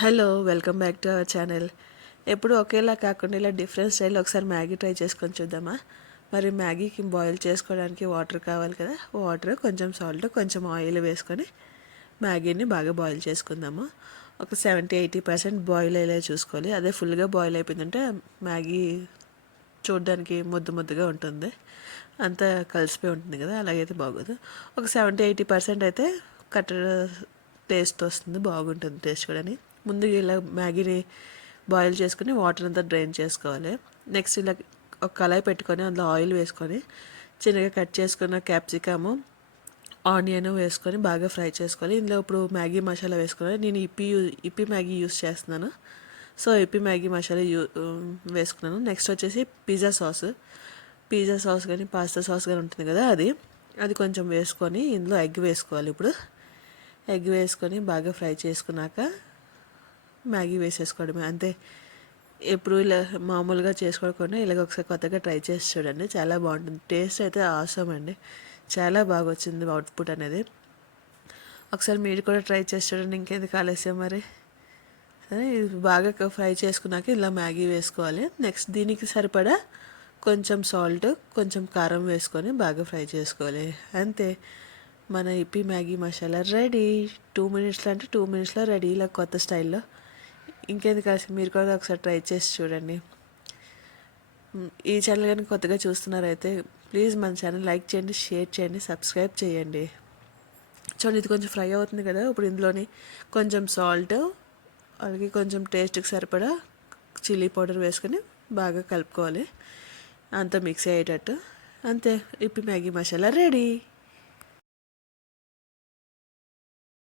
Hello, welcome back to our channel. ఎప్పుడు ఒకేలా కాకుండా ఇలా డిఫరెంట్ స్టైల్లో ఒకసారి మ్యాగీ ట్రై చేసుకొని చూద్దామా? మరి మ్యాగీకి బాయిల్ చేసుకోవడానికి వాటర్ కావాలి కదా. వాటర్, కొంచెం సాల్ట్, కొంచెం ఆయిల్ వేసుకొని మ్యాగీని బాగా బాయిల్ చేసుకుందాము. ఒక 70-80% బాయిల్ అయ్యేలా చూసుకోవాలి. అదే ఫుల్గా బాయిల్ అయిపోయిందంటే మ్యాగీ చూడడానికి ముద్దగా ఉంటుంది, అంతా కలిసిపోయి ఉంటుంది కదా, అలాగైతే బాగోదు. ఒక 70-80% అయితే కట్టర్ టేస్ట్ వస్తుంది, బాగుంటుంది టేస్ట్ కూడా. ముందు ఇలా మ్యాగీని బాయిల్ చేసుకుని వాటర్ అంతా డ్రైన్ చేసుకోవాలి. నెక్స్ట్ ఇలా ఒక కళాయి పెట్టుకొని అందులో ఆయిల్ వేసుకొని చిన్నగా కట్ చేసుకున్న క్యాప్సికము, ఆనియన్ వేసుకొని బాగా ఫ్రై చేసుకోవాలి. ఇందులో ఇప్పుడు మ్యాగీ మసాలా వేసుకోవాలి. నేను ఇప్పి మ్యాగీ యూస్ చేస్తున్నాను, సో ఇప్పి మ్యాగీ మసాలా వేసుకున్నాను. నెక్స్ట్ వచ్చేసి పిజ్జా సాస్ కానీ పాస్తా సాస్ కానీ ఉంటుంది కదా, అది కొంచెం వేసుకొని ఇందులో ఎగ్ వేసుకోవాలి. ఇప్పుడు ఎగ్ వేసుకొని బాగా ఫ్రై చేసుకున్నాక మ్యాగీ వేసేసుకోవడమే, అంతే. ఎప్పుడు ఇలా మామూలుగా చేసుకోకుండా ఇలాగ ఒకసారి కొత్తగా ట్రై చేసి చూడండి, చాలా బాగుంటుంది. టేస్ట్ అయితే ఆసమ్ అండి, చాలా బాగా వచ్చింది అవుట్పుట్ అనేది. ఒకసారి మీరు కూడా ట్రై చేసి చూడండి, ఇంకెందుకు ఆలస్యం మరి. సరే, ఇది బాగా ఫ్రై చేసుకున్నాక ఇలా మ్యాగీ వేసుకోవాలి. నెక్స్ట్ దీనికి సరిపడా కొంచెం సాల్ట్, కొంచెం కారం వేసుకొని బాగా ఫ్రై చేసుకోవాలి, అంతే. మన ఇప్పి మ్యాగీ మసాలా రెడీ. 2 మినిట్స్లో అంటే 2 మినిట్స్లో రెడీ, ఇలా కొత్త స్టైల్లో. ఇంకేంది కాసి మీరు కూడా ఒకసారి ట్రై చేసి చూడండి. ఈ ఛానల్ కానీ కొత్తగా చూస్తున్నారైతే ప్లీజ్ మన ఛానల్ లైక్ చేయండి, షేర్ చేయండి, సబ్స్క్రైబ్ చేయండి. చూడండి, ఇది కొంచెం ఫ్రై అవుతుంది కదా. ఇప్పుడు ఇందులోని కొంచెం సాల్ట్, అలాగే కొంచెం టేస్ట్కి సరిపడా చిల్లీ పౌడర్ వేసుకొని బాగా కలుపుకోవాలి, అంతా మిక్స్ అయ్యేటట్టు, అంతే. ఇప్పి మ్యాగీ మసాలా రెడీ.